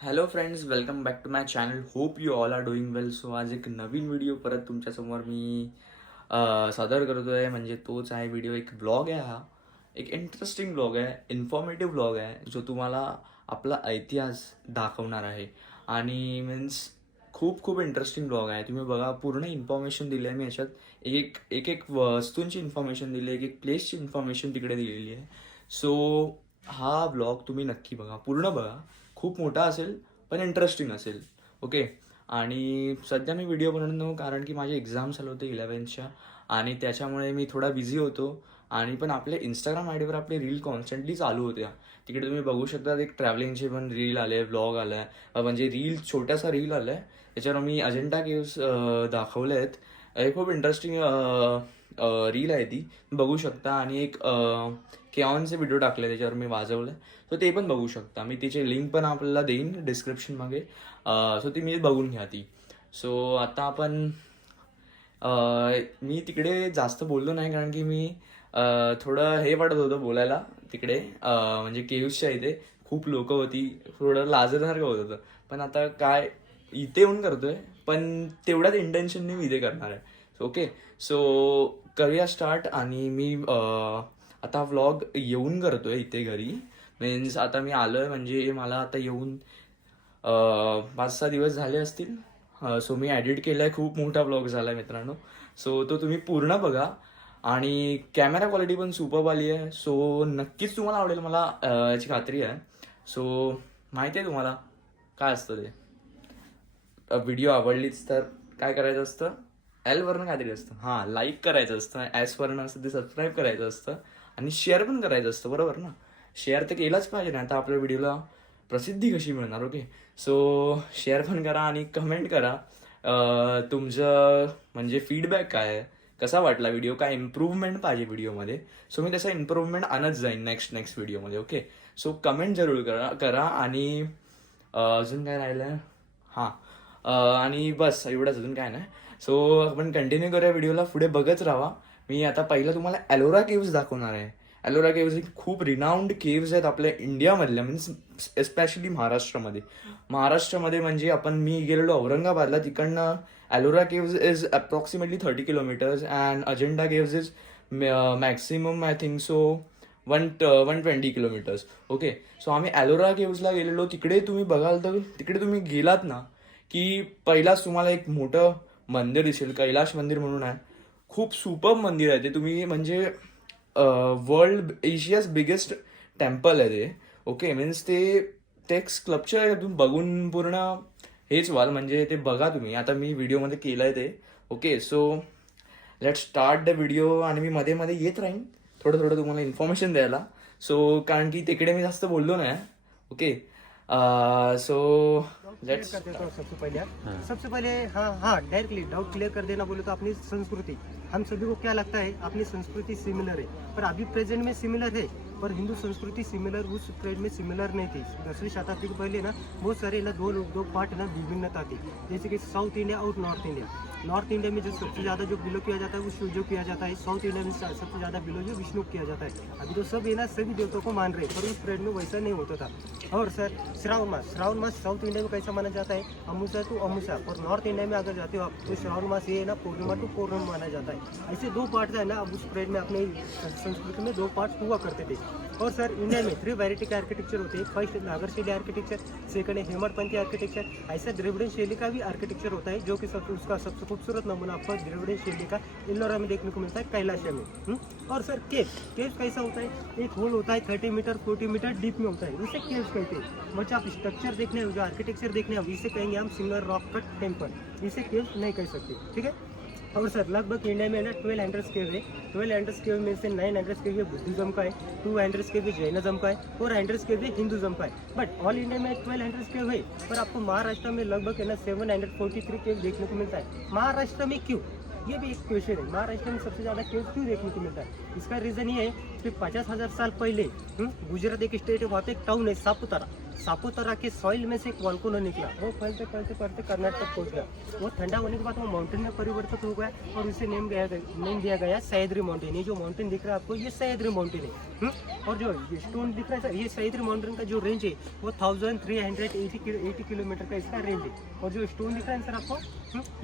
Hello friends, welcome back to my channel. Hope you all are doing well. So आज एक नवीन video परत तुमच्यासमोर मी सादर करतो आहे. म्हणजे तोच आहे व्हिडिओ, एक ब्लॉग आहे. हा एक इंटरेस्टिंग ब्लॉग आहे, इन्फॉर्मेटिव्ह ब्लॉग आहे, जो तुम्हाला आपला इतिहास दाखवणार आहे. आणि मीन्स खूप खूप इंटरेस्टिंग ब्लॉग आहे. तुम्ही बघा, पूर्ण इन्फॉर्मेशन दिली आहे मी याच्यात. एक एक एक वस्तूंची इन्फॉर्मेशन दिली आहे, एक एक प्लेसची इन्फॉर्मेशन तिकडे दिलेली आहे. सो हा ब्लॉग तुम्ही नक्की बघा, पूर्ण बघा. खूप मोठा असेल पण इंटरेस्टिंग असेल. ओके. आणि सध्या मी व्हिडिओ बनवत नव्हतो कारण की माझे एक्झाम चालू होते 11th आणि त्याच्यामुळे मी थोडा बिझी होतो. आणि पण आपल्या इंस्टाग्राम आय डीवर आपले रील कॉन्स्टंटली चालू होत्या. तिकडे तुम्ही बघू शकता, एक ट्रॅव्हलिंगचे पण रील आले, ब्लॉग आला आहे, म्हणजे रील, छोटासा रील आला आहे. त्याच्यावर मी अजिंठा केव्स दाखवले आहेत. हे खूप इंटरेस्टिंग रील आहे ती, बघू शकता. आणि एक केऑनचे व्हिडिओ टाकले, त्याच्यावर मी वाजवलं, सो ते पण बघू शकता. मी तिची लिंक पण आपल्याला देईन डिस्क्रिप्शनमध्ये. सो ती मी बघून घ्या ती. सो आता आपण मी तिकडे जास्त बोललो नाही कारण की मी थोडं हे वाटत होतं बोलायला तिकडे, म्हणजे केव्सच्या इथे खूप लोक होती, थोडं लाजण्यासारखं होत होतं. पण आता काय, इथे येऊन करतोय पण तेवढ्याच इंटेन्शनने मी इथे करणार आहे. ओके. सो करूया स्टार्ट. आणि मी आता व्लॉग येऊन करतोय इथे घरी. मीन्स आता मी आलोय, म्हणजे मला आता येऊन 5-6 दिवस झाले असतील. सो मी एडिट केलाय, खूप मोठा व्लॉग झालाय मित्रांनो. सो तो तुम्ही पूर्ण बघा. आणि कॅमेरा क्वालिटी पण सुपर्ब आली आहे. सो नक्कीच तुम्हाला आवडेल, मला याची खात्री आहे. सो माहिती आहे तुम्हाला काय असतं ते. व्हिडिओ आवडलीच तर काय करायचं असतं, एलवरनं काहीतरी असतं, हां, लाईक करायचं असतं. एसवरनं असतं ते सबस्क्राईब करायचं असतं. आणि शेअर पण करायचं असतं, बरोबर ना. शेअर तर केलाच पाहिजे, नाही तर आपल्या व्हिडिओला प्रसिद्धी कशी मिळणार. ओके. सो शेअर पण करा आणि कमेंट करा. तुमचं म्हणजे फीडबॅक काय आहे, कसा वाटला व्हिडिओ, काय इम्प्रूव्हमेंट पाहिजे व्हिडिओमध्ये. सो मी तसं इम्प्रूव्हमेंट आणत जाईन नेक्स्ट व्हिडिओमध्ये. ओके. सो कमेंट जरूर करा. आणि अजून काय राहिलं, हां, आणि बस एवढंच, अजून काय नाही. सो आपण कंटिन्यू करूया व्हिडिओला, पुढे बघत राहा. मी आता पहिलं तुम्हाला एलोरा केव्स दाखवणार आहे. एलोरा केव्स ही खूप रिनाऊंड केव्स आहेत आपल्या इंडियामधल्या, मीन्स एस्पेशली महाराष्ट्रामध्ये म्हणजे मी गेलेलो औरंगाबादला, तिकडनं Ellora caves is approximately 30 kilometers and Ajanta caves is maximum I think so 120 kilometers. Okay. So आम्ही एलोरा केव्सला गेलेलो. तिकडे तुम्ही बघाल तर, तिकडे तुम्ही गेलात ना की पहिलाच तुम्हाला एक मोठं मंदिर दिसेल, कैलाश मंदिर म्हणून आहे. खूप सुपर मंदिर आहे ते. तुम्ही म्हणजे वर्ल्ड एशियाज बिगेस्ट टेम्पल आहे ते. ओके. मीन्स ते ते स्कल्पचर आहे, तुम्ही बघून पूर्ण हेच व्हाल, म्हणजे ते बघा तुम्ही. आता मी व्हिडिओमध्ये केलं आहे ते. Okay. So let start the video. आणि मी मध्ये मध्ये येत राहीन थोडं थोडं तुम्हाला इन्फॉर्मेशन द्यायला. सो कारण की तिकडे मी जास्त बोललो नाही. ओके. सो लेट्स कर देता हूँ सबसे पहले हाँ डायरेक्टली डाउट क्लियर कर देना बोले तो अपनी संस्कृति, हम सभी को क्या लगता है अपनी संस्कृति सिमिलर है, पर अभी प्रेजेंट में सिमिलर है, पर हिंदू संस्कृति सिमिलर उस पीरियड में सिमिलर नहीं थी. 10वीं शताब्दी के पहले ना बहुत सारे ना दो पार्ट ना विभिन्नता थी, जैसे कि साउथ इंडिया और नॉर्थ इंडिया. नॉर्थ इंडिया में जो सबसे ज़्यादा जो बिलो किया जाता है वो शिव जो किया जाता है. साउथ इंडिया में सबसे ज़्यादा बिलो जो विष्णु किया जाता है. अभी तो सब है ना सभी देवताओं को मान रहे हैं, पर उस पीरियड में वैसा नहीं होता था. और सर श्रावण मास साउथ इंडिया में कैसा माना जाता है, अमुसा टू अमुसा. और नॉर्थ इंडिया में अगर जाते हो आप तो श्रावण मास ये है ना पूर्णिमा टू पूर्णिमा माना जाता है. ऐसे दो पार्ट है ना, अब उस पीरियड में अपने संस्कृति में दो पार्ट हुआ करते थे. और सर इंडिया में 3 वैरायटी के आर्किटेक्चर होते हैं. फर्स्ट नागर शैली आर्किटेक्चर, सेकंड है हेमरपंथी आर्किटेक्चर. ऐसा द्रविड़न शैली का भी आर्किटेक्चर होता है, जो कि उसका सबसे खूबसूरत नमूना आपको द्रविड़न शैली का एलोरा में देखने को मिलता है, कैलाश में. और सर केव कैसा होता है, एक होल होता है 30 मीटर 40 मीटर डीप में होता है, उसे केव्स कहते हैं. बच्चे आप स्ट्रक्चर देखने जो आर्किटेक्चर देखने हैं इसे कहेंगे हम सिंगल रॉक कट टेम्पल, इसे केव्स नहीं कह सकते. ठीक है. और सर लगभग इंडिया में ना 1200 केव है. 1200 केव में से 900 केव है बुद्धिज्म का है, 200 केव है जैनिज्म का है, 400 केव है हिंदुज्म का है. बट ऑल इंडिया में 1200 केव है, पर आपको महाराष्ट्र में लगभग है ना 743 केव देखने को मिलता है. महाराष्ट्र में क्यों, ये भी एक क्वेश्चन है. महाराष्ट्र में सबसे ज़्यादा केव क्यों देखने को मिलता है, इसका रीज़न ये है कि 50,000 साल पहले गुजरात एक स्टेट है, वहाँ पे एक टाउन है सापुतारा. सापुतारा के सॉइल में से एक वॉल्केनो निकला, वो फैलते फैलते फैलते कर्नाटक तक पहुंच गया। वो ठंडा होने के बाद वो माउंटेन में परिवर्तित हो गया और उसे नेम दिया गया सह्याद्री माउंटेन। ये जो माउंटेन दिख रहा है आपको, ये सह्याद्री माउंटेन है। और जो स्टोन दिख रहा है, ये सह्याद्री माउंटेन का जो रेंज है वो 1380 किलोमीटर का इसका रेंज है। और जो स्टोन दिख रहा है सर आपको,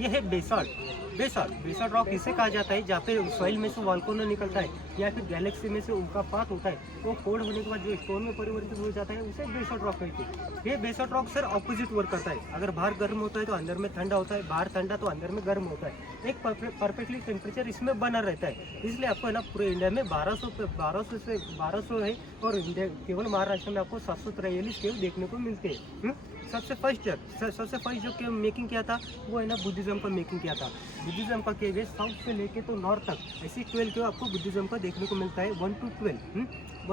ये है बेसाल्ट रॉक इसे कहा जाता है, जहाँ पे सॉइल में से वॉल्केनो निकलता है या फिर गैलेक्सी में से उल्कापात होता है, वो कोल्ड होने के बाद जो स्टोन में परिवर्तित हो जाता है उसे बेसाल्ट रॉक कहते हैं। ये basalt rock sir opposite work करता है। अगर बाहर गर्म होता है तो अंदर में ठंडा होता है, बाहर ठंडा तो अंदर में गर्म होता है। एक परफेक्टली टेम्परेचर इसमें बना रहता है। इसलिए आपको है ना पूरे इंडिया में 1200 है और केवल महाराष्ट्र में आपको 743 केव देखने को मिलते हैं। सबसे फर्स्ट जो केव मेकिंग किया था वो है ना बुद्धिज्म का मेकिंग किया था। बुद्धिज्म का केव है साउथ से लेके तो नॉर्थ तक, ऐसे 12 केव आपको बुद्धिज्म का देखने को मिलता है। 1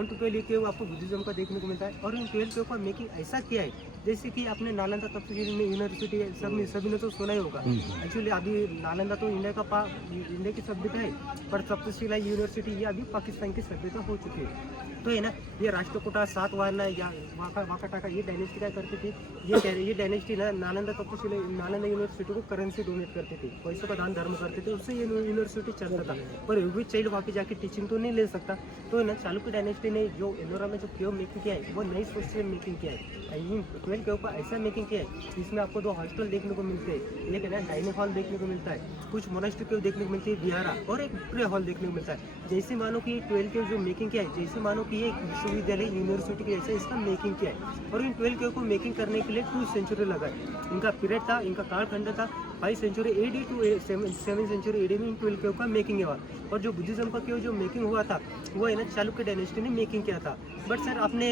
to 12 ये केव आपको बुद्धिज्म का देखने को मिलता है। और इन 12 केव का मेकिंग ऐसा किया है जैसे कि आपने नालंदा तक्षशिला में यूनिवर्सिटी है, सभी ने तो सुना ही होगा। एक्चुअली अभी नालंदा तो इंडिया की सभ्यता है, पर तक्षशिला यूनिवर्सिटी ये अभी पाकिस्तान की सभ्यता हो चुकी है। तो है ना, ये राष्ट्रकूटा सातवाहन या वाकाटाका ये डायनेस्टी क्या करती थी, ये डायनेस्टी ना नालंदा यूनिवर्सिटी को करेंसी डोनेट करती थी, पैसों का दान धर्म करते थे, उससे ये यूनिवर्सिटी चलता था। पर एवरी चाइल्ड वहाँ पे जाके टीचिंग तो नहीं ले सकता। तो है ना, चालुक्य डायनेस्टी ने जो एलोरा में जो केव मेकिंग किया है वो नई सोच से मेकिंग किया है। 12 केव का ऐसा मेकिंग किया है जिसमें आपको 2 हॉस्टल देखने को मिलते हैं, एक है ना डाइनिंग हॉल देखने को मिलता है, कुछ मोनास्ट्री केव देखने को मिलती है विहारा, और एक प्रे हॉल देखने को मिलता है। जैसे मानो कि 12 केव जो मेकिंग किया है, जैसे मानो कि ये एक विश्वविद्यालय यूनिवर्सिटी के जैसे इसका मेकिंग किया है। और इन 12 केव को मेकिंग करने के लिए 2 सेंचुरी लगा है। इनका पीरियड था, इनका कालखंड था 5 century AD to 7 century AD में इन 12 केव का मेकिंग हुआ। और जो बुद्धिज्म का केव जो मेकिंग हुआ था वो है ना चालुक्य डायनेस्टी ने मेकिंग किया था। बट सर आपने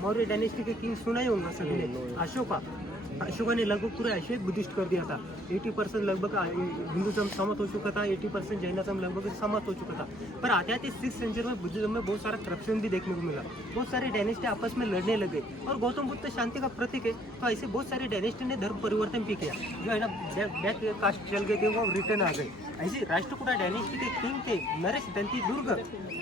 मौर्य डायनेस्टी के किंग सुना ही होगा सभी ने, अशोका ने लगभग पूरा एशिया बुद्धिस्ट कर दिया था। 80% लगभग हिंदुज्म समाप्त हो चुका था, 80% जैनिज्म लगभग समाप्त हो चुका था। पर आते आते 6th सेंचुरी में बुद्धिज्म में बहुत सारा करप्शन भी देखने को मिला, बहुत सारे डायनेस्टी आपस में लड़ने लगे। और गौतम बुद्ध शांति का प्रतीक है, तो ऐसे बहुत सारे डायनेस्टी ने धर्म परिवर्तन भी किया। जो है ना बैक कास्ट चल गए थे वो रिटर्न आ गए। ऐसे राष्ट्रकूटा डायनेस्टी के किंग थे नरेश दंती दुर्ग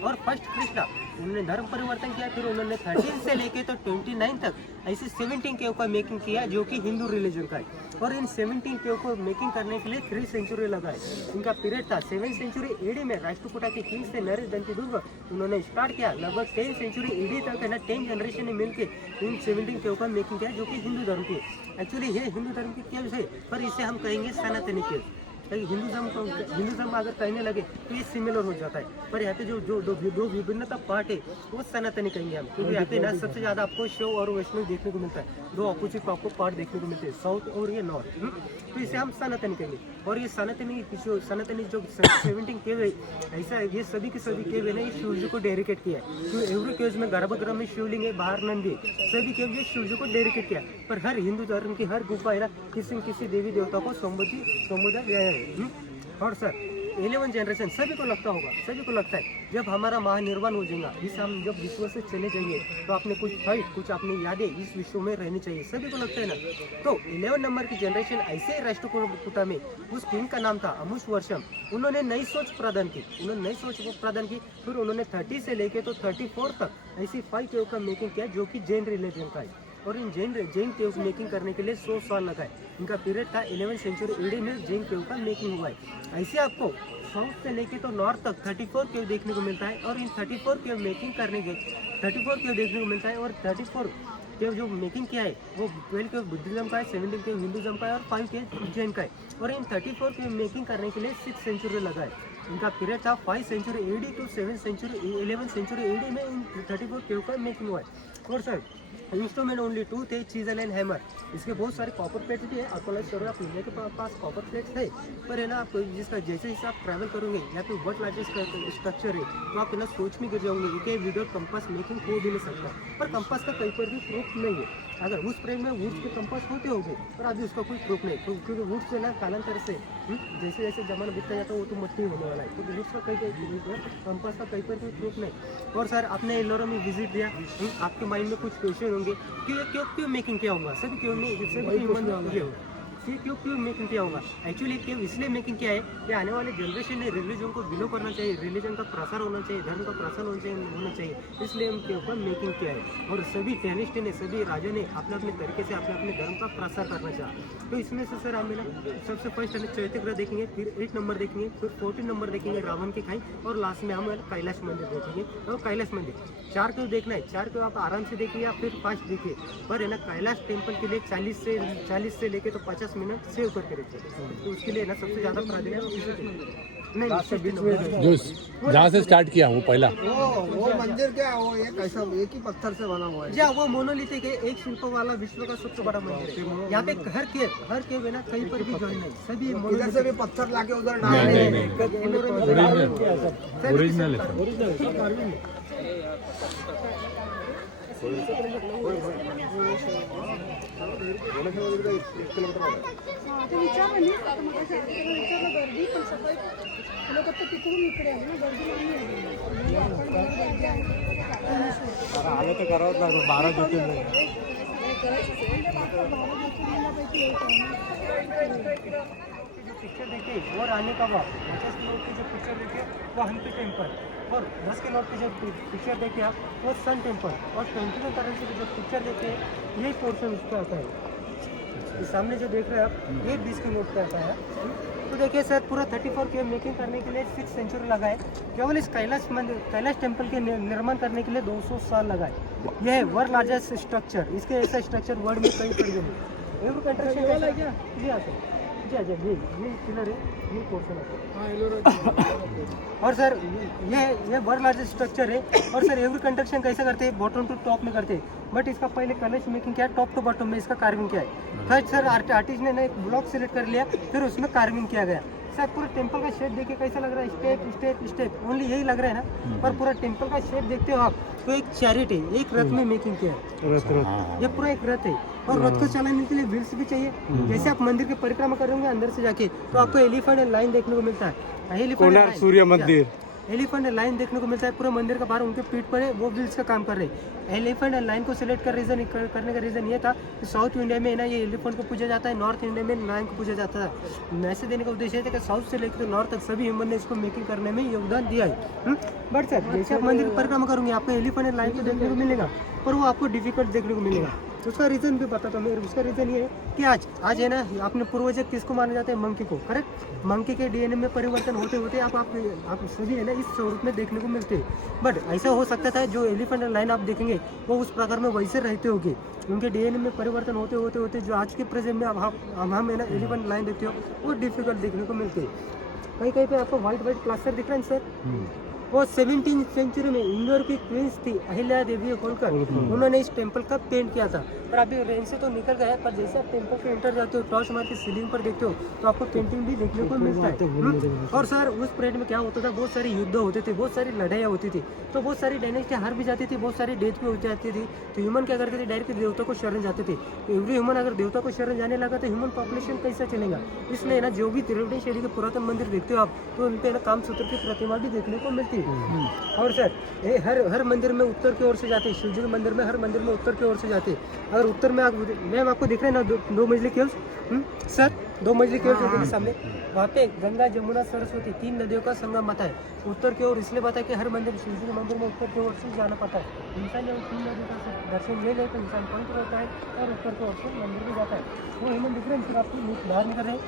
और फर्स्ट कृष्णा, उन्होंने धर्म परिवर्तन किया। फिर उन्होंने 13 से लेके तो 29 तक ऐसे 17 केव का मेकिंग किया जो कि हिंदू रिलीजन का है। और इन 17 केव को मेकिंग करने के लिए 3 सेंचुरी लगा है। इनका पीरियड था 7 सेंचुरी AD में राष्ट्रकूटा के किंग्स थे नरेश दंती दुर्ग, उन्होंने स्टार्ट किया। लगभग 10 सेंचुरी AD तक है ना 10 जनरेशन ने मिलकर इन 17 केव का मेकिंग किया जो कि हिंदू धर्म की। एक्चुअली ये हिंदू धर्म की केव है, पर इसे हम कहेंगे सनातनी केव। हिंदुज्म अगर कहने लगे तो ये सिमिलर हो जाता है, पर यहाँ पे जो विभिन्नता पार्ट है वो सनातनी कहेंगे हम, क्योंकि यहाँ पे ना सबसे ज्यादा आपको शैव और वैष्णव देखने को मिलता है। 2 ऑपोजिट आपको पार्ट देखने को मिलते हैं, साउथ और ये नॉर्थ। तो इसे हम सनातनी कहेंगे। और ये सनातनी जो 17 केव है, ऐसा ये सभी के सभी केव है ना ये शिव जी को डेडिकेट किया है। तो एवरी केव में गर्भगृह में शिवलिंग है, बाहर नंदी, सभी केव ये शिव जी को डेडिकेट किया। पर हर हिंदू धर्म की हर गुफा है ना किसी न किसी देवी देवता को संबोधित गया है। और सर 11 जनरेशन सभी को लगता है जब हमारा महानिर्वाण हो जाएगा, जिसे हम जब विश्व से चले जाएंगे तो आपने कुछ अपनी यादें इस विश्व में रहनी चाहिए, सभी को लगता है ना। तो 11 नंबर की जनरेशन ऐसे ही राष्ट्रकूटा में उस किंग का नाम था अमुष वर्षम, उन्होंने नई सोच प्रदान की। फिर उन्होंने 30 से लेके तो 34 तक ऐसी 5 केव का मेकिंग किया जो कि जैन रिलीजन का है। और इन जैन केव मेकिंग करने के लिए 100 साल लगा है। इनका पीरियड था 11 सेंचुरी AD में जैन केव का मेकिंग हुआ है। ऐसे आपको साउथ से लेके तो नॉर्थ तक 34 केव देखने को मिलता है। और इन 34 केव मेकिंग करने के 34 केव देखने को मिलता है। और 34 केव जो मेकिंग किया है वो 12 केव बुद्धिज्म का है, 17 केव हिंदुज्म का है और 5 केव जैन का है। और इन 34 केव मेकिंग करने के लिए 6 सेंचुरी लगा है। इनका पीरियड था 5 century AD to 11 century AD में इन 34 केव का मेकिंग हुआ है। और सर इंस्ट्रूमेंट ओनली 2 थे, चीजल एंड हैमर। इसके बहुत सारे कॉपर प्लेट्स भी है। अकोला शहर आप इंडिया के पास कॉपर प्लेट्स है, पर है ना आप जिसका जैसे जैसे आप ट्रैवल करोगे या फिर वर्ल्ड लार्जेस्ट स्ट्रक्चर है तो आप ना सोच में गिर जाओगे कि विदाउट कंपास मेकिंग हो भी नहीं सकता। पर कंपास का कहीं पर भी प्रूफ नहीं है। अगर उस प्रेम में वुड्स के कंपास होते होंगे पर अभी उसका कोई प्रूफ नहीं, क्योंकि वुड्स से ना कालांतर से जैसे जैसे जमाना बीतता जाता है वो तो मट्टी होने वाला है। तो वुड्स का कंपास का कहीं पर कोई प्रूफ नहीं। और सर आपने एलोरा में विजिट दिया, आपके माइंड में कुछ क्वेश्चन होंगे क्यों मेकिंग क्या होगा, सभी क्यों नहीं ये ये क्यों मेकिंग किया होगा? एक्चुअली क्यों इसलिए मेकिंग किया है कि आने वाले जनरेशन ने रिलीजन को बिलो करना चाहिए, रिलीजन का प्रसार होना चाहिए, धर्म का प्रसार होना चाहिए, इसलिए उनके ऊपर मेकिंग किया है। और सभी टेररिस्ट ने, सभी राजा ने अपने अपने तरीके से अपने अपने धर्म का प्रसार करना चाहा। तो इसमें से सर हमें ना सबसे फर्स्ट हमें चैत्यग्रह देखेंगे, फिर 8 नंबर देखेंगे, फिर 14 नंबर देखेंगे रावण की खाई, और लास्ट में हम कैलाश मंदिर देखेंगे। तो कैलाश मंदिर 4 क्यों देखना है? 4 क्यों आप आराम से देखिए या फिर 5 देखिए, पर है ना कैलाश टेम्पल के लिए 40 से लेके तो 50 मिनट सेव करके रखिए। तो उसके लिए ना सबसे ज़्यादा प्राधान्य इसी के लिए। जो जहाँ से स्टार्ट किया वो पहला वो मंदिर क्या है? वो एक ही पत्थर से बना हुआ है। जी वो मोनोलिथिक है, एक शिल्प वाला विश्व का सबसे बड़ा मंदिर है। यहाँ पे हर केव है ना, कहीं पर भी ज्वाइन नहीं, सभी इधर से भी पत्थर लाके उधर डाल ओरिजिनल ते विचारलं मी आता मग विचारलं गर्दी पण सकाळी लोक आता तिकडून इकडे आले ना, गर्दी नाही आहे. आपण गर्दी आहे आलं तर करावंच लागतं. 12 ज्योतिर्लिंग पिक्चर देखिए वो रानी का बाग, 50 नोट की जो पिक्चर देखिए वो हम्पी टेम्पल, और 10 के नोट की जो पिक्चर देखिए आप वो सन टेम्पल, और 20 में करेंसी की जो पिक्चर देखिए यही पोर्शन उसका आता है। ये सामने जो देख रहे हैं आप ये 20 के नोट का आता है। तो देखिए सर पूरा 34 के मेकिंग करने के लिए 6 सेंचुरी लगा है। केवल इस कैलाश टेम्पल के निर्माण करने के लिए 200 साल लगा है। यह है वर्ल्ड लार्जेस्ट स्ट्रक्चर, इसके ऐसा स्ट्रक्चर वर्ल्ड में कहीं पर नहीं। एवरी कंस्ट्रक्शन है क्या? जी हाँ सर, जी अच्छा, ये पिलर है, ये पोर्शन है। और सर ये वर्ल्ड लार्जेस्ट स्ट्रक्चर है। और सर एवरी कंस्ट्रक्शन कैसे करते हैं? बॉटम टू टॉप में करते हैं, बट इसका पहले कलश मेकिंग किया, टॉप टू बॉटम में इसका कार्विंग किया है। फर्स्ट सर आर्टिस्ट ने एक ब्लॉक सेलेक्ट कर लिया, फिर उसमें कार्विंग किया गया। सर पूरे टेम्पल का शेप देखिए कैसा लग रहा है, स्टेप स्टेप स्टेप, ओनली यही लग रहा है ना, पर पूरा टेम्पल का शेप देखते हो आप तो एक चैरिट है, एक रथ में मेकिंग किया है। ये पूरा एक रथ है, और रथ को चलाने के लिए व्हील्स भी चाहिए। जैसे आप मंदिर की परिक्रमा करेंगे अंदर से जाके तो आपको एलिफेंट लाइन देखने को मिलता है। कोणार्क सूर्य मंदिर एलिफेंट लाइन देखने को मिलता है पूरा मंदिर का बाहर, उनके पीठ पर है, वो व्हील्स का काम कर रहे हैं। एलिफेंट लाइन को सिलेक्ट करने का रीज़न ये था कि साउथ इंडिया में ना ये एलिफेंट को पूजा जाता है, नॉर्थ इंडिया में लाइन को पूजा जाता है। मैसेज देने का उद्देश्य था कि साउथ से लेकर नॉर्थ तक सभी ह्यूमन ने इसको मेकिंग करने में योगदान दिया है। बट सर जैसे आप मंदिर की परिक्रमा करोगे आपको एलिफेंट लाइन को देखने को मिलेगा, पर वो आपको डिफिकल्ट देखने को मिलेगा। उसका रीज़न भी बताता हूँ मैं। उसका रीज़न ये है कि आज है ना, आपने पूर्वज किसको माना जाता है? मंकी को, करेक्ट। मंकी के डीएनए में परिवर्तन होते होते आप सभी है ना इस स्वरूप में देखने को मिलते हैं। बट ऐसा हो सकता था जो एलिफेंट लाइन आप देखेंगे वो उस प्रकार में वैसे रहते होंगे, उनके डीएनए में परिवर्तन होते होते जो आज के प्रेजेंट में हम है ना एलिफेंट लाइन देखते हो वो डिफिकल्ट देखने को मिलते हैं। कहीं पे आपको व्हाइट प्लास्टर दिख रहा है सर, वो 17वीं सेंचुरी में इंदौर की क्वींस थी अहिल्या देवी होलकर, उन्होंने इस टेम्पल का पेंट किया था। पर अभी रेंज से तो निकल गया है, पर जैसे आप टेम्पल के एंटर जाते हो, टॉर्च मार के सीलिंग पर देखते हो तो आपको पेंटिंग भी देखने को मिलता है। और सर उस पीरियड में क्या होता था, बहुत सारे युद्ध होते थे, बहुत सारी लड़ाइयाँ होती थी, तो बहुत सारी डायनेस्टियाँ हार भी जाती थी, बहुत सारी डेथ भी हो जाती थी। तो ह्यूमन क्या करते थे, डायरेक्ट देवता को शरण जाते थे। तो एवरी ह्यूमन अगर देवता को शरण जाने लगा तो ह्यूमन पॉपुलेशन कैसा चलेगा? इसलिए ना जो भी त्रिवेणी शैली के पुरातन मंदिर देखते हो आप तो उन पे ना कामसूत्र की प्रतिमा भी देखने को मिलती है। और सर ये हर मंदिर में उत्तर की ओर से जाते हैं, शिव जी के मंदिर में हर मंदिर में उत्तर की ओर से जाते हैं। अगर उत्तर में मैम आपको दिख रहे हैं ना दो मंजिली केव्स, सर 2 मंजिली केव्स देखिए सामने, वहाँ पे गंगा जमुना सरस्वती 3 नदियों का संगम आता है। उत्तर की ओर इसलिए बताया कि हर मंदिर शिव जी के मंदिर में उत्तर की ओर से जाना पड़ता है। इंसान जब 3 नदियों का दर्शन ले ले तो इंसान पवित्र होता है और उत्तर की ओर से मंदिर में जाता है। वो ह्यूमन दिख रहे हैं, फिर आपको बाहर निकल रहे हैं,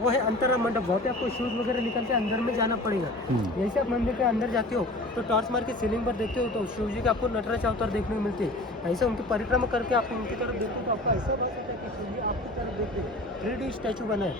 वो है अंतरा मंडप, वहाँ पे आपको शूज वगैरह निकल के अंदर में जाना पड़ेगा। जैसे आप मंदिर के अंदर जाते हो तो टॉर्च मार के सीलिंग पर देखते हो तो शिव जी के आपको नटराज अवतार देखने को मिलते हैं। ऐसे उनकी परिक्रमा करके आप उनकी तरफ देखते हो तो आपको ऐसा बात होता है कि शिव जी आपकी तरफ देखते हैं। 3D स्टैचू बना है।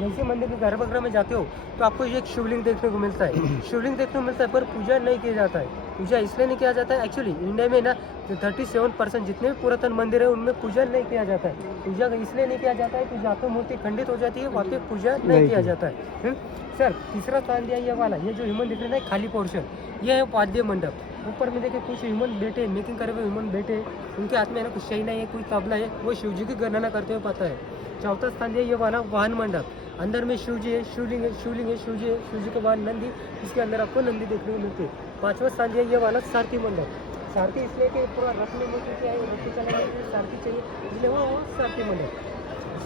जैसे मंदिर के गर्भगृह में जाते हो तो आपको एक शिवलिंग देखने को मिलता है, शिवलिंग देखने को मिलता है, पर पूजा नहीं किया जाता है। पूजा इसलिए नहीं किया जाता है, एक्चुअली इंडिया में ना 37% जितने भी पुरातन मंदिर है उनमें पूजा नहीं किया जाता है। पूजा इसलिए नहीं किया जाता है कि जहाँ पे मूर्ति खंडित हो जाती है वहाँ पे पूजा नहीं किया जाता है। सर तीसरा स्थान दिया ये वाला, ये जो ह्यूमन दिख रहा है खाली पोर्शन, ये है वाद्य मंडप। ऊपर में देखिए कुछ ह्यूमन बैठे, मेकिंग करे हुए ह्यूमन बैठे, उनके हाथ में ना कुछ शहीना है, कोई तबला है, वो शिव जी की गणना करते हुए पता है। चौथा स्थान दिया ये वाला वाहन मंडप, अंदर में शिव जी है, शिवलिंग है, शिव जी है, शिव जी के बाद नंदी, इसके अंदर आपको नंदी देखने को मिलती है। 5वां स्थान दिया ये वाला सारथी मंडप, सारथी इसलिए कि पूरा रथ में मूर्ति क्या है, रथ चलाने के लिए सारथी चाहिए, इसलिए वो सारथी मंडप।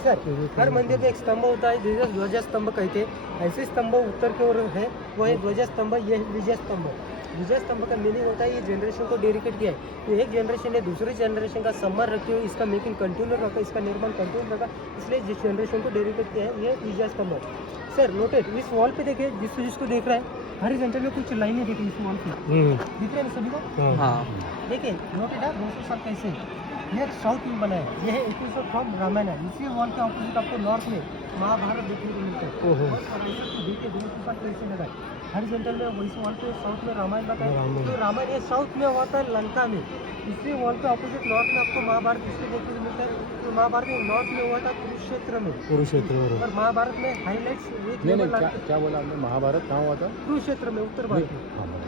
सर हर मंदिर में एक स्तंभ होता है जिसे ध्वजा स्तंभ कहते हैं। ऐसे स्तंभ उत्तर की ओर है, वो है ध्वजा स्तंभ, ये है विजय स्तंभ। विजय स्तंभ का मीनिंग होता है ये जनरेशन को डेडिकेट किया है। तो एक जनरेशन ने दूसरी जनरेशन का सम्मान रखते हुए इसका मेकिंग कंटिन्यू रखा, इसका निर्माण कंटिन्यू रखा, इसलिए जिस जनरेशन को डेडिकेट किया है ये विजय स्तंभ। सर नोटेड, इस वॉल पे देखिए, जिसको देख रहा है हॉरिजॉन्टल में कुछ लाइनें देखिए इस वॉल पे, दिख रहे हैं सभी को? हाँ देखिए नोटेड है 200 साल कैसे ये साउथ में बना है, ये है 2100 फ्रॉम रामायण है। इसी वॉल के ऑपोजिट आपको नॉर्थ में महाभारत देखने को मिलता है। देखिए 200 साल कैसे लगा है हॉरिजॉन्टल में, वैसे वॉल पे साउथ में रामायण बताया। तो रामायण ये साउथ में हुआ था लंका में, इसी वॉल के ऑपोजिट नॉर्थ में आपको महाभारत इसलिए देखने को मिलता है। तो महाभारत में नॉर्थ में हुआ था कुरुक्षेत्र में, और महाभारत में हाईलाइट्स एक लेवल क्या बोला आपने, महाभारत कहाँ हुआ था? कुरुक्षेत्र में, उत्तर भारत में।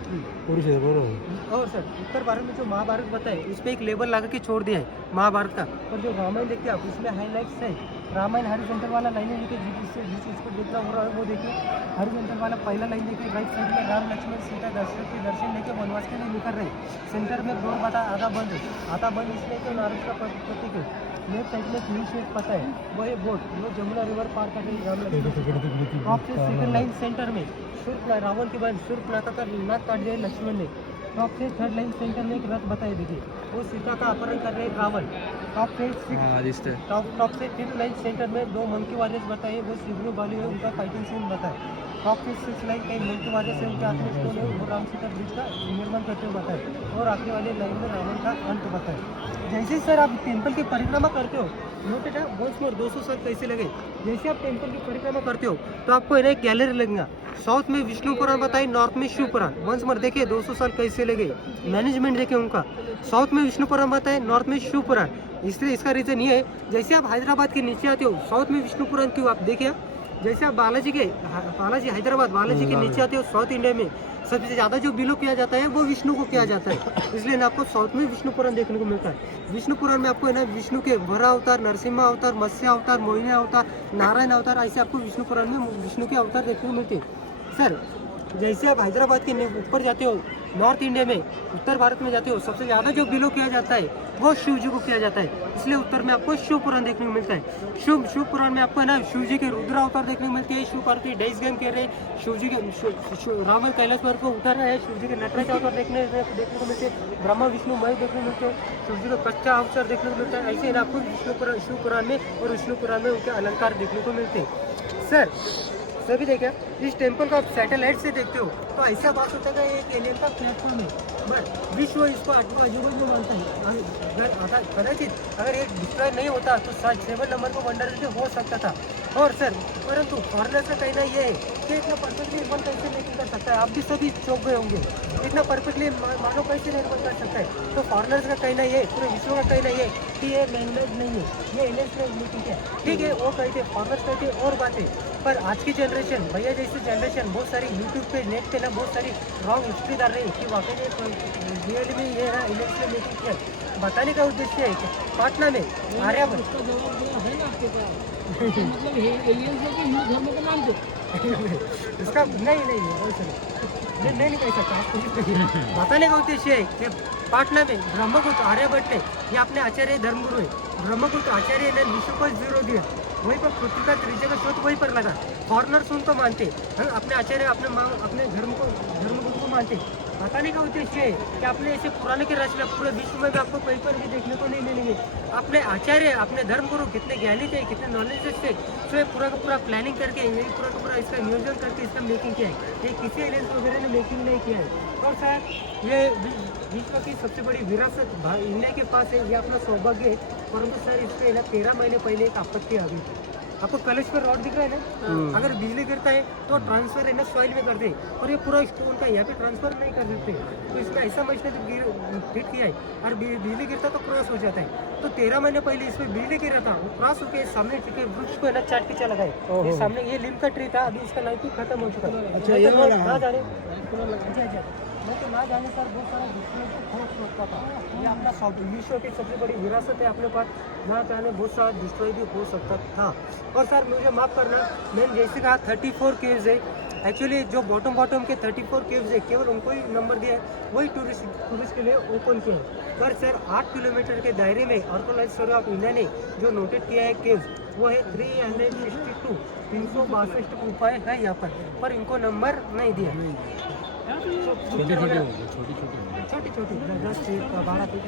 और सर उत्तर भारत में जो महाभारत बताए उस पर एक लेबल लगा के छोड़ दिया है महाभारत का। और जो रामायण देखिए आप उसमें हाईलाइट्स है, रामायण हॉरिजॉन्टल वाला लाइन देखिए, जिस चीज़ को देखना हो रहा है वो देखिए। हॉरिजॉन्टल वाला पहला लाइन देखिए, राइट साइड में राम लक्ष्मण सीता दशरथ के दर्शन लेके वनवास के लिए निकल रहे। सेंटर में डोर बता आधा बंद है, आधा बंद इसलिए कि नारद का प्रतीक है। लेफ्ट साइड में क्लीन शेप पता है वो है बोट, वो जमुना रिवर पार कर रही राम लक्ष्मण। टॉप से सेकंड लाइन सेंटर में रावण के बाद शूर्पणखा का नाक काट दिया लक्ष्मण ने। टॉप से थर्ड लाइन सेंटर में एक रथ बताए देखिए, वो सीता का अपहरण कर रहे रावण। टॉप से टॉप से फिफ्थ लाइन सेंटर में 2 मंकी वॉरियर्स बताए, वो सिद्धू बाली है, उनका फाइटिंग सीन बताए। टॉप से 6 लाइन कई मंकी वॉरियर्स है, उनके हाथ में स्टोन है, वो राम सीता ब्रिज का निर्माण करते हुए बताए। और आखिरी वाले लाइन में रावण का अंत बताए। जैसे सर आप टेम्पल की परिक्रमा करते हो, नोटेड है वंस मोर 200 साल कैसे लगे। जैसे आप टेम्पल की परिक्रमा करते हो तो आपको है ना एक गैलरी लगेगा। साउथ में विष्णु पुराण बताए, नॉर्थ में शिव पुराण। वंस मोर देखिए 200 साल कैसे लगे, मैनेजमेंट देखिए उनका। साउथ में विष्णु पुराण बताए, नॉर्थ में शिव पुराण। इसलिए इसका रीजन ये है, जैसे आप हैदराबाद के नीचे आते हो साउथ में विष्णु पुराण क्यों आप देखिए। जैसे आप बालाजी हैदराबाद बालाजी के नीचे आते हो साउथ इंडिया में सबसे ज़्यादा जो बिलो किया जाता है वो विष्णु को किया जाता है। इसलिए ना आपको साउथ में विष्णु पुराण देखने को मिलता है। विष्णु पुराण में आपको है ना विष्णु के वरा अवतार, नरसिम्हा अवतार, मत्स्य अवतार, मोहिनी अवतार, नारायण अवतार, ऐसे आपको विष्णु पुराण में विष्णु के अवतार देखने को मिलते हैं। सर जैसे आप हैदराबाद के ऊपर जाते हो नॉर्थ इंडिया में, उत्तर भारत में जाते हो, सबसे ज़्यादा जो बिलो किया जाता है वो शिव जी को किया जाता है। इसलिए उत्तर में आपको शिव पुराण देखने को मिलता है। शिव पुराण में आपको है ना शिव जी के रुद्र अवतार देखने को मिलते हैं। शिव पार्वती डाइस गेम खेल रहे, शिव जी के रावण कैलाश पर्वत को उतर रहा है, शिव जी के नटराज अवतार देखने को मिलते हैं। ब्रह्मा विष्णु महेश देखने को मिलते हैं, शिव जी का कच्चा अवतार देखने को मिलता है। ऐसे ही आपको शिव पुराण में और विष्णु पुराण में उनके अलंकार देखने को मिलते हैं। सर सभी देखिए, इस टेम्पल को आप सैटेलाइट से देखते हो तो ऐसा बात होता है कि एक एलियन का प्लेटफॉर्म है, बट विश्व इसको 8वां अजूबा में मानता है। कदाचित अगर ये डिस्ट्रॉय नहीं होता तो 7 नंबर को वंडर हो सकता था। और सर परंतु फॉरनर का कहना ये है कि इतना परफेक्टली निर्माण कैसे नहीं कर सकता है। आप भी सभी चौंक गए होंगे, इतना परफेक्टली मानव कैसे निर्माण कर सकता है। तो फॉरनर्स का कहना ये, पूरे विश्व का कहना ये कि ये मैनमेड नहीं है, ये एलियंस नहीं है। ठीक है, वो कहते फॉरनर्स कहते और बातें, पर आज की जनरेशन, भैया जैसी जनरेशन बहुत सारी यूट्यूब पे नेट पे ना बहुत सारी रॉन्ग हिस्ट्री डाल रही है कि वाकई में रियल में ये ना एलियंस ने मेकिंग किया। बताने का उद्देश्य है कि पाटना में आर्यभट्ट मतलब एलियंस है कि हिंदू धर्म को मानते इसका नहीं कह सकता आपको। बताने का उद्देश्य है कि पाटना में ब्रह्मगुप्त आर्यभट्ट ने, ये अपने आचार्य धर्मगुरु है, ब्रह्मगुप्त आचार्य ने विश्व को 0 दिया, वहीं पर पृथ्वी का त्रिज्या का शोध वहीं पर लगा। फॉरनर्स उनको मानते, अपने आचार्य अपने धर्मगुरु को मानते। बताने का उद्देश्य है कि अपने ऐसे पुराने के रचना पूरे विश्व में भी आपको कहीं पर भी देखने को नहीं मिलेंगे। अपने आचार्य अपने धर्मगुरु कितने ज्ञानी थे, कितने नॉलेज थे, तो ये पूरा का पूरा प्लानिंग करके, यही पूरा का पूरा इसका नियोजन करके इसका मेकिंग किया है। ये किसी एलियंस वगैरह ने मेकिंग नहीं किया है। और सर ये विश्व की सबसे बड़ी विरासत इंडिया के पास है, ये अपना सौभाग्य है। परंतु सर इससे 13 महीने पहले एक आपत्ति आ गई थी। आपको कलश पर रॉड दिख रहा है ना, अगर बिजली गिरता है तो ट्रांसफर है ना सॉइल में कर दे, और ये पूरा स्टोन का यहाँ पे ट्रांसफर नहीं कर देते। तो इसका ऐसा मशीन फिट किया है, और बिजली गिरता तो क्रॉस हो जाता है। तो 13 महीने पहले इसमें बिजली गिरा था, वो क्रॉस होकर सामने टिके वृक्ष को है ना चाट के चला गया। ये सामने ये लीम का ट्री था, अभी इसका लाइफ भी खत्म हो चुका है। अच्छा ये वाला ना जाने तो ना जाने सर बहुत सारा डिस्ट्रॉय होता था। ये अपना विश्व की सबसे बड़ी विरासत है अपने पास, ना जाने बहुत सारा डिस्ट्रॉय भी हो सकता था। और सर मुझे माफ़ करना, मैंने जैसे कहा 34 केव्स है, एक्चुअली जो बॉटम के 34 केव्स है, केवल उनको ही नंबर दिया है, वही टूरिस्ट के लिए ओपन किए हैं। पर सर 8 किलोमीटर के दायरे में ऑर्गेनाइज सर्वे ऑफ इंडिया ने जो नोटेड किया है केव्स, वो है 362 362 उपाय है यहाँ पर इनको नंबर नहीं दिया। छोटी छोटी 10 फीट का 12 फीट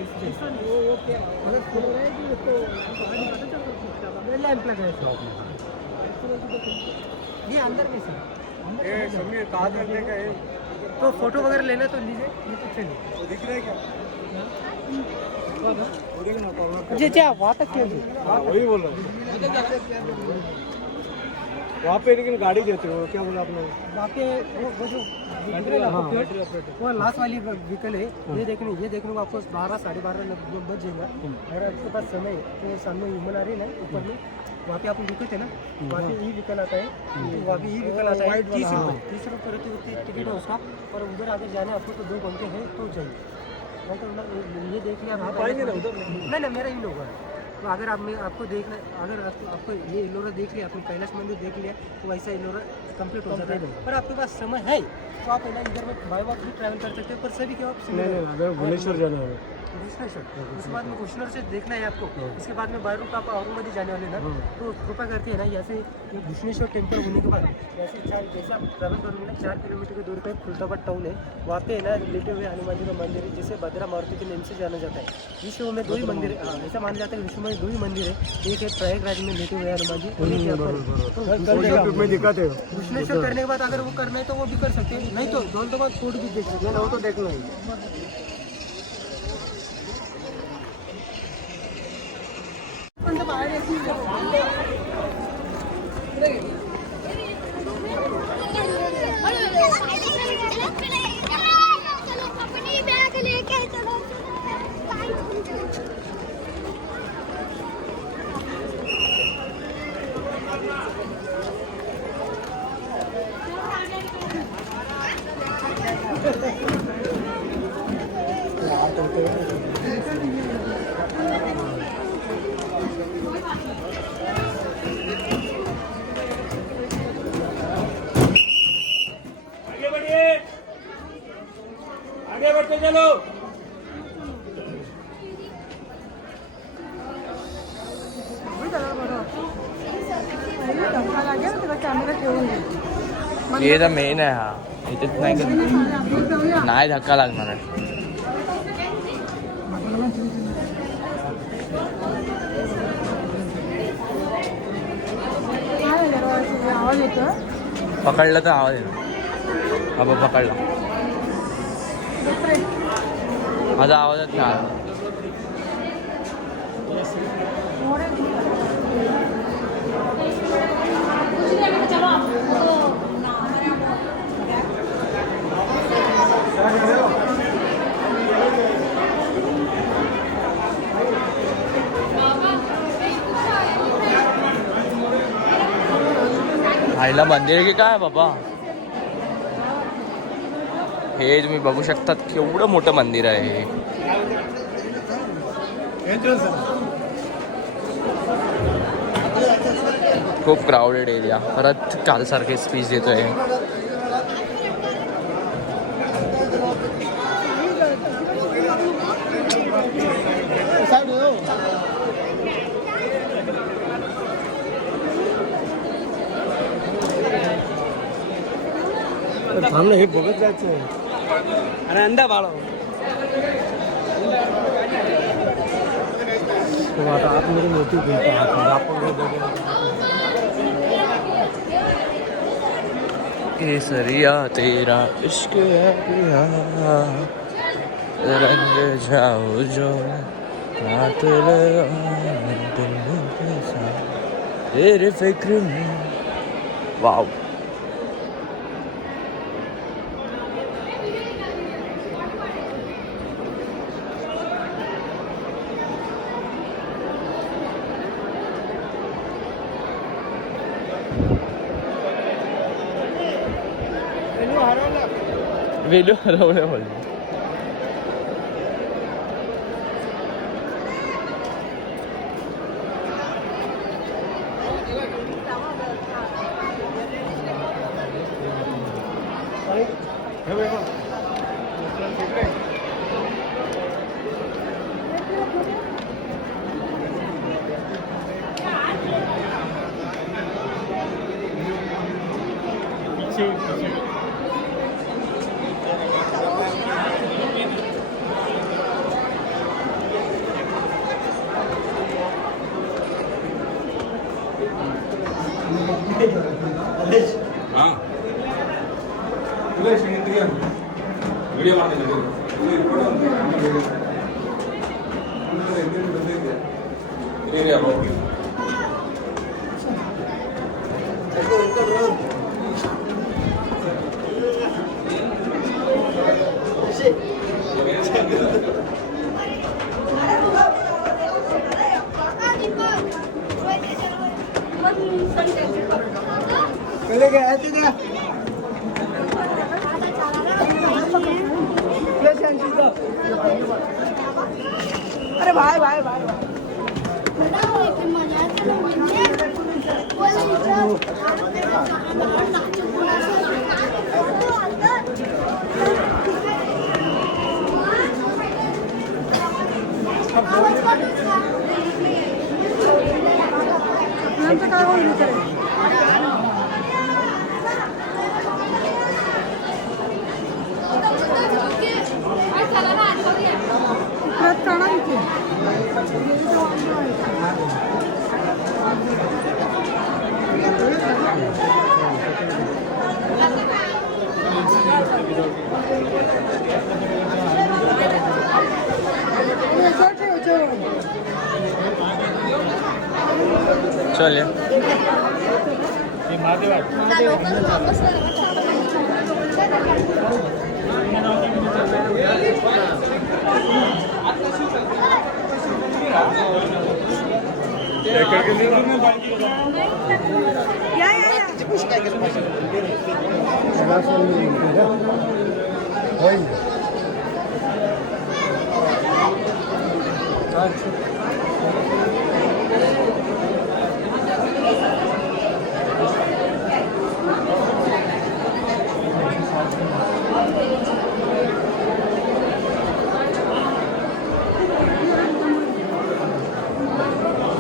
लैंप लगा है ये अंदर में से। तो फोटो वगैरह लेना तो लीजिए, ये तो चलिए दिख रहा है क्या जी जी वहाँ तक क्या वही बोल रहा हूँ वहाँ पे, लेकिन गाड़ी देते हो क्या बोला आपने? वहाँ पे वो जो वो लास्ट वाली व्हीकल है, ये देखने को आपको 12 साढ़े 12 बज जाएगा। अगर आपके पास समय है तो सामने ह्यूमन आ रही है ना ऊपर में, वहाँ पे आप रुके थे ना, वहाँ पे ई व्हीकल आता है, तो वहाँ पे ई व्हीकल आता है 30 रुपये टिकट है उसका। और उधर अगर जाना है आपको तो 2 घंटे है तो जाइए। ये देख लिया आप पाएंगे ना उधर? नहीं मेरा इन होगा। तो अगर आपको देखना, अगर आपको ये एलोरा देख लिया, आपने कैलाश मंदिर देख लिया, तो वैसा एलोरा कंप्लीट हो जाता है। पर आपके पास समय है तो आप ना इधर में बाय वॉक भी ट्रैवल कर सकते हो। पर सभी के आप नहीं अगर भुवनेश्वर जाना है भुवनेश्वर, उसके बाद में कुशनर से देखना है आपको, इसके बाद में बाय रूट आप औरंगाबाद जाने वाले ना, तो कृपा करके है ना यहाँ से भुवनेश्वर टेम्पल होने के बाद जैसे आप ट्रैवल करोगे ना 4 किलोमीटर की दूरी पर खुलताबाद टाउन है, वहाँ पे है ना लेटे हुए हनुमान जी का मंदिर है, जिसे भद्रा मारुति के नाम से जाना जाता है। विश्व में 2 ही मंदिर है, ऐसा माना जाता है विश्व में 2 ही मंदिर है, एक है प्रयागराज में लेटे हुए हनुमान जी, दिखाते हो भुवनेश्वर करने के बाद अगर वो करना है तो वो भी कर सकते हैं, नहीं तो दौलताबाद कोर्ट भी देख सकते हैं, वो तो देखना है। अपनी बैग लेके चलो। आगे बढ़ते चलो। धक्का लागेल त्याला कॅमेरा ठेवून दे. हे तर मेन आहे हा, इथेच नाही धक्का लागणार आहे. काय झालं? आवाज येतो. पकडलं तर आवाज येणार. हा बघ पकडला, माझा आवाजच नाही आला. आईला मंदिर आहे की काय बाबा? हे तुम्ही बघू शकतात केवढं मोठं मंदिर आहे हे. खूप क्राऊडेड एरिया. परत कालसारखे स्पीच देतोय. थांब ना, हे बघत जायचं. अरे अंडा बाळा. आता आतमध्ये मोठी केसरिया तेरा इश्क है पिया, रंग जाओ जो हाथ लगा दिल के साथ तेरे फिक्र में. वाव. वेलू हरवलं बोलले. ವಿಡಿಯೋ ಮಾಡ್ತೀನಿ पहले क्या आते थे अरे भाई भाई भाई नंतर काय होईल विचारेल परत काढा इथे चल या.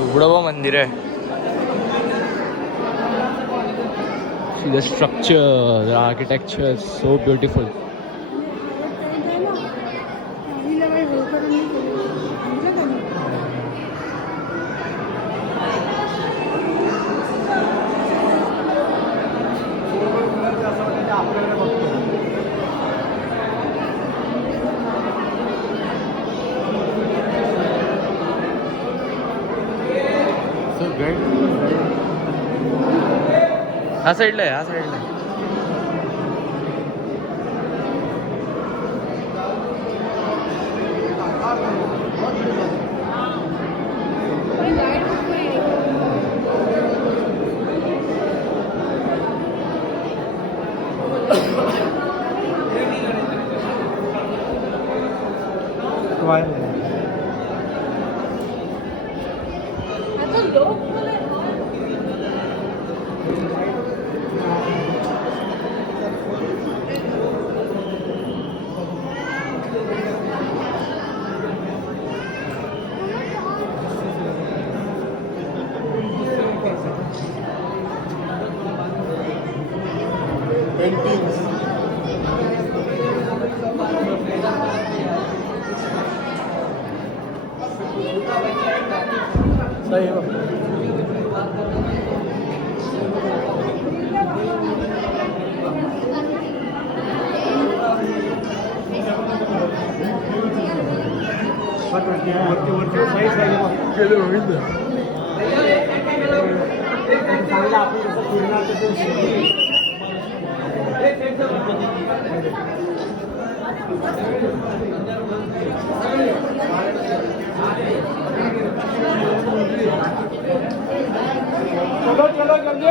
उघडं मंदिर आहे. See the structure, the architecture is so beautiful. हा साईडला आहे, हा साईडला आहे. चलो चलो जल्दी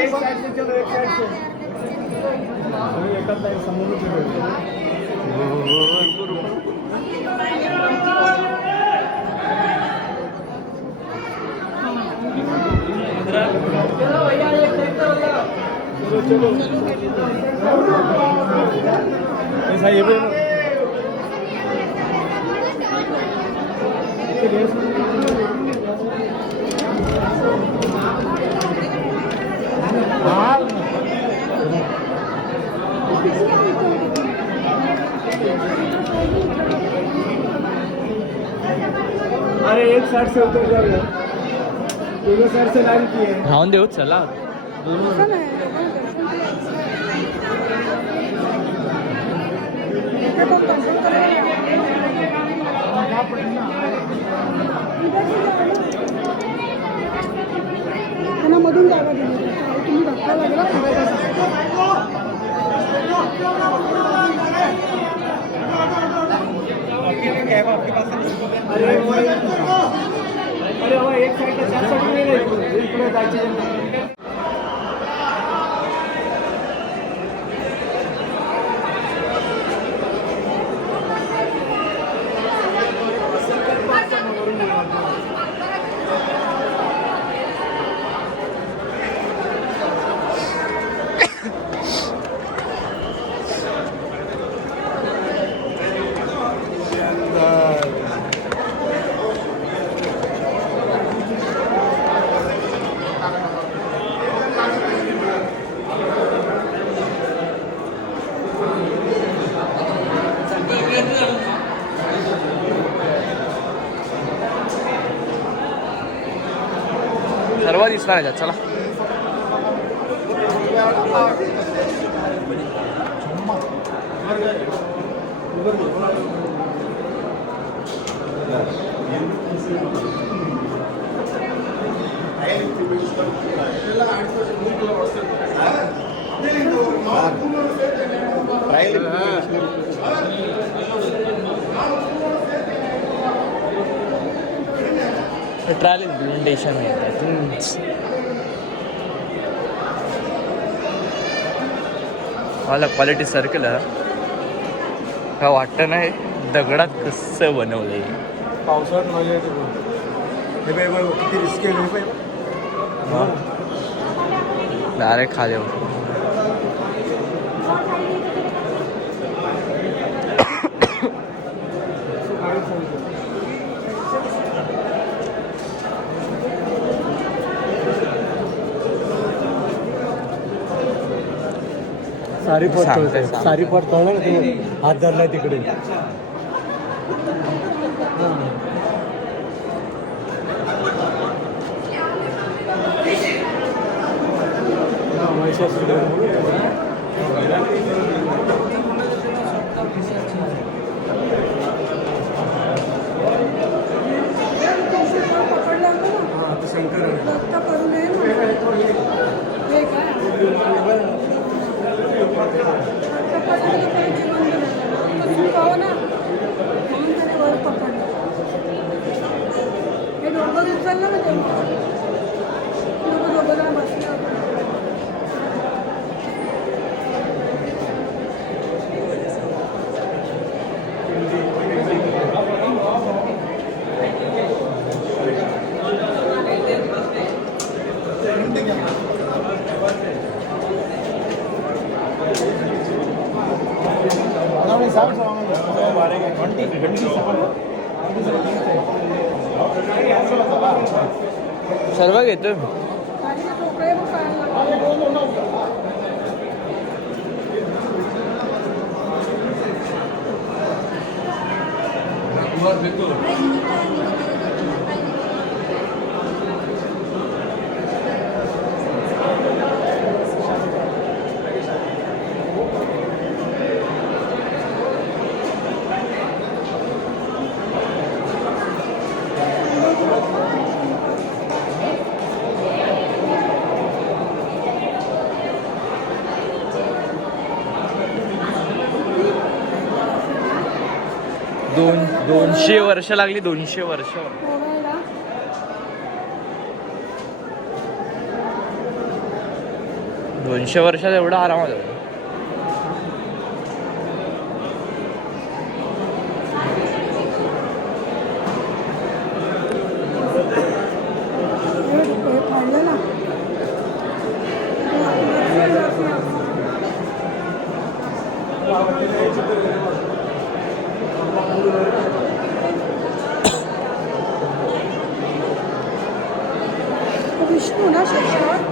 एक साइड से चलो एक साइड से एकच लाईन समोर ऐसा ये भी अरे एक साइड से उतर जाओ यार, दोनों साइड से लाइन की है। राहून देऊ चला असं नाही लोकांना दर्शन ते तो कंट्रोल करायला त्यांना मधून जागा दिली तुम्ही धक्का लागला अरे हवा एक साइड जास्त इकडे जायची सर्व दिसणार याच्यात चला ट्रायल इम्प्लिमेंटेशन मला क्वालिटी सर्कल का वाटतं नाही दगडात कसं बनवलंय पावसाळ्यात मजा येते किती रिस्की आहे डायरेक्ट खाली सारी पॉट सांगते. सारी पॉट कळलं ना ते हात धरलाय तिकडे पकडलं होतं ना शंकर रक्त करू नये ना हे काय रक्त पडलं तर जीवन दिलं तर चुकावं ना म्हणून त्याने वर पकडलं हे दोघं उचललं ना तेव्हा दोघं जण बसले होते सर्व घेतो आणि ठोकळे मग पाहायला दोन 200 वर्ष लागली 200 वर्ष पोहायला 200 वर्षात एवढा आरामात आहे. हे फाडलं ना विष्णू ना शेषावर